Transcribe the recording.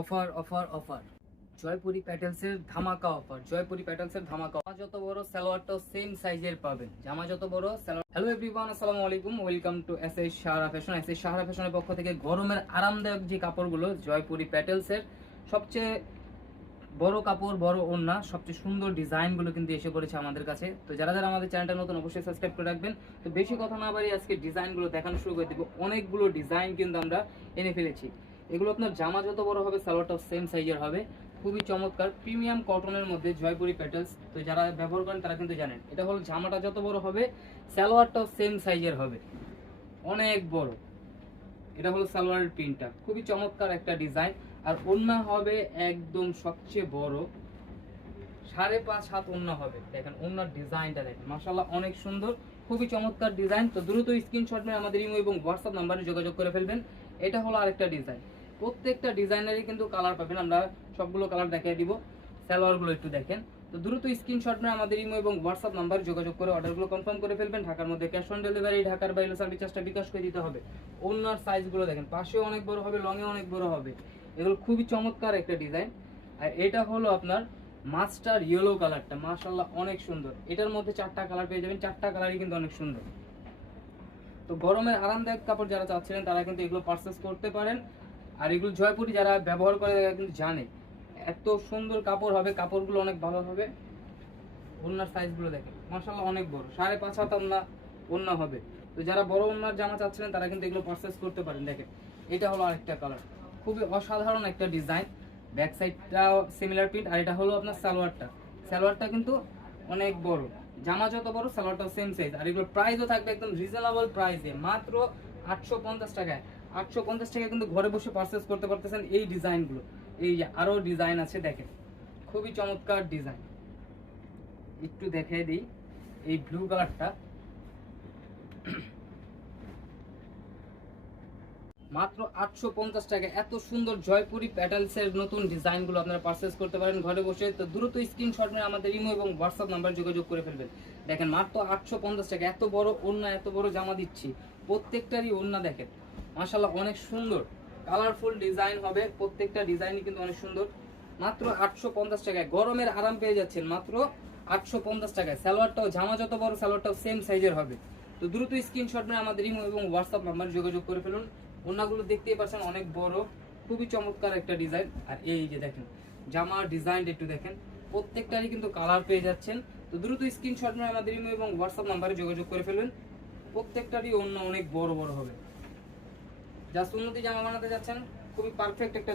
Offer offer offer Jaipuri প্যাটেলসের ধামাকা offer. Jaipuri প্যাটেলসের ধামাকা, জামা যত বড় সালোয়ারটাও সেম সাইজের পাবেন। জামা যত বড় সালোয়ার। হ্যালো এভরিওয়ান, আসসালামু আলাইকুম, welcome to SS Sahara fashion. SS Sahara ফ্যাশনের পক্ষ থেকে গরমের আরামদায়ক যে কাপড়গুলো, জয়পুরি প্যাটেলসের সবচেয়ে বড় কাপড়, বড় ওড়না, সবচেয়ে সুন্দর ডিজাইনগুলো কিন্তু এসে পড়েছে আমাদের কাছে। তো যারা যারা আমাদের চ্যানেলটা নতুন, অবশ্যই সাবস্ক্রাইব করে রাখবেন। তো বেশি কথা না বাড়িয়ে আজকে ডিজাইনগুলো দেখানো শুরু করে দিব। অনেকগুলো ডিজাইন কিন্তু আমরা এনে ফেলেছি। এগুলো আপনার জামা যত বড় হবে সালোয়ারটাও সেম সাইজের হবে। খুবই চমৎকার প্রিমিয়াম কটনের মধ্যে জয়পুরি প্যাটেলস। তো যারা ব্যবহার করেন তারা কিন্তু জানেন, এটা হলো জামাটা যত বড় হবে সালোয়ারটাও সেম সাইজের হবে, অনেক বড়। এটা হলো সালোয়ারের প্রিন্টটা, খুবই চমৎকার একটা ডিজাইন। আর ওড়না হবে একদম সবচেয়ে বড়, 5.5 হাত ওড়না হবে। দেখেন ওড়নার ডিজাইনটা দেখেন, মাশাআল্লাহ অনেক সুন্দর, খুবই চমৎকার ডিজাইন। তো দ্রুত স্ক্রিনশট নিয়ে আমাদের ইমো এবং হোয়াটসঅ্যাপ নাম্বারে যোগাযোগ করে ফেলবেন। এটা হলো আরেকটা ডিজাইন। প্রত্যেকটা ডিজাইনারই কিন্তু কালার পাবেন, আমরা সবগুলো কালার দেখিয়ে দিব। সালোয়ারগুলো একটু দেখেন। তো দ্রুত স্ক্রিনশট নিয়ে আমাদের ইমো এবং হোয়াটসঅ্যাপ নাম্বারে যোগাযোগ করে অর্ডারগুলো কনফার্ম করে ফেলবেন। ঢাকার মধ্যে ক্যাশ অন ডেলিভারি, ঢাকার বাইরে সার্ভিস চার্জটা বিকাশ করে দিতে হবে। ওড়নার সাইজগুলো দেখেন, পাশেও অনেক বড় হবে, লংয়ে অনেক বড় হবে। এগুলো খুবই চমৎকার একটা ডিজাইন। আর এটা হলো আপনার মাস্টার ইয়েলো কালারটা, মাশাআল্লাহ অনেক সুন্দর। এটার মধ্যে 4টা কালার পেয়ে যাবেন, 4টা কালারই কিন্তু অনেক সুন্দর। তো গরমের আরামদায়ক কাপড় যারা চাচ্ছিলেন তারা কিন্তু এগুলো পারচেস করতে পারেন। আর এগুলো জয়পুরি যারা ব্যবহার করে তারা কিন্তু জানে এত সুন্দর কাপড় হবে, কাপড়গুলো অনেক ভালো হবে। ওড়নার সাইজগুলো দেখেন, মাশাআল্লাহ অনেক বড়, 5.5 হাত ওড়না হবে। তো যারা বড় ওড়নার জামা চাচ্ছিলেন তারা কিন্তু এগুলো পারচেস করতে পারেন। দেখেন এটা হলো আরেকটা কালার, খুবই অসাধারণ একটা ডিজাইন। ব্যাক সাইডটাও সিমিলার প্রিন্ট। আর এটা হলো আপনার সালোয়ারটা, সালোয়ারটা কিন্তু অনেক বড়। জামা যত বড় সালোয়ারটাও সেম সাইজ। আর এগুলোর প্রাইসও থাকবে একদম রিজনেবল প্রাইসে, মাত্র 850 টাকায়। 850 টাকায় কিন্তু ঘরে বসে পারচেস করতে পারতেছেন এই ডিজাইনগুলো। এই যে আরও ডিজাইন আছে দেখেন, খুবই চমৎকার ডিজাইন। একটু দেখিয়ে দিই এই ব্লু কালারটা, মাত্র 850 টাকা। এত সুন্দর জয়পুরি প্যাটেলসের নতুন ডিজাইনগুলো আপনারা পারচেস করতে পারেন ঘরে বসে। তো দ্রুত স্ক্রিনশট নিয়ে আমাদের ইমো এবং হোয়াটসঅ্যাপ নাম্বার যোগাযোগ করে ফেলবেন। দেখেন মাত্র 850 টাকা, এত বড় ওড়না, এত বড় জামা দিচ্ছি। প্রত্যেকটারই ওড়না দেখেন, মাশাআল্লাহ অনেক সুন্দর, কালারফুল ডিজাইন হবে। প্রত্যেকটা ডিজাইনই কিন্তু অনেক সুন্দর। মাত্র 850 টাকায় গরমের আরাম পেয়ে যাচ্ছেন, মাত্র 850 টাকায়। সালোয়ারটাও, জামা যত বড় সালোয়ারটাও সেম সাইজের হবে। তো দ্রুত স্ক্রিনশট নিয়ে আমাদের ইমো এবং হোয়াটসঅ্যাপ নাম্বারে যোগাযোগ করে ফেলুন। ওড়নাগুলো দেখতেই পাচ্ছেন অনেক বড়, খুবই চমৎকার একটা ডিজাইন। আর এই যে দেখেন জামার ডিজাইনটা একটু দেখেন, প্রত্যেকটারই কিন্তু কালার পেয়ে যাচ্ছেন। তো দ্রুত স্ক্রিনশট নিয়ে আমাদের ইমো এবং হোয়াটসঅ্যাপ নাম্বারে যোগাযোগ করে ফেলুন। প্রত্যেকটারই ওড়না অনেক বড় বড় হবে। জাস্ট উন্নতি জামা বানাতে যাচ্ছেন, খুবই পারফেক্ট একটা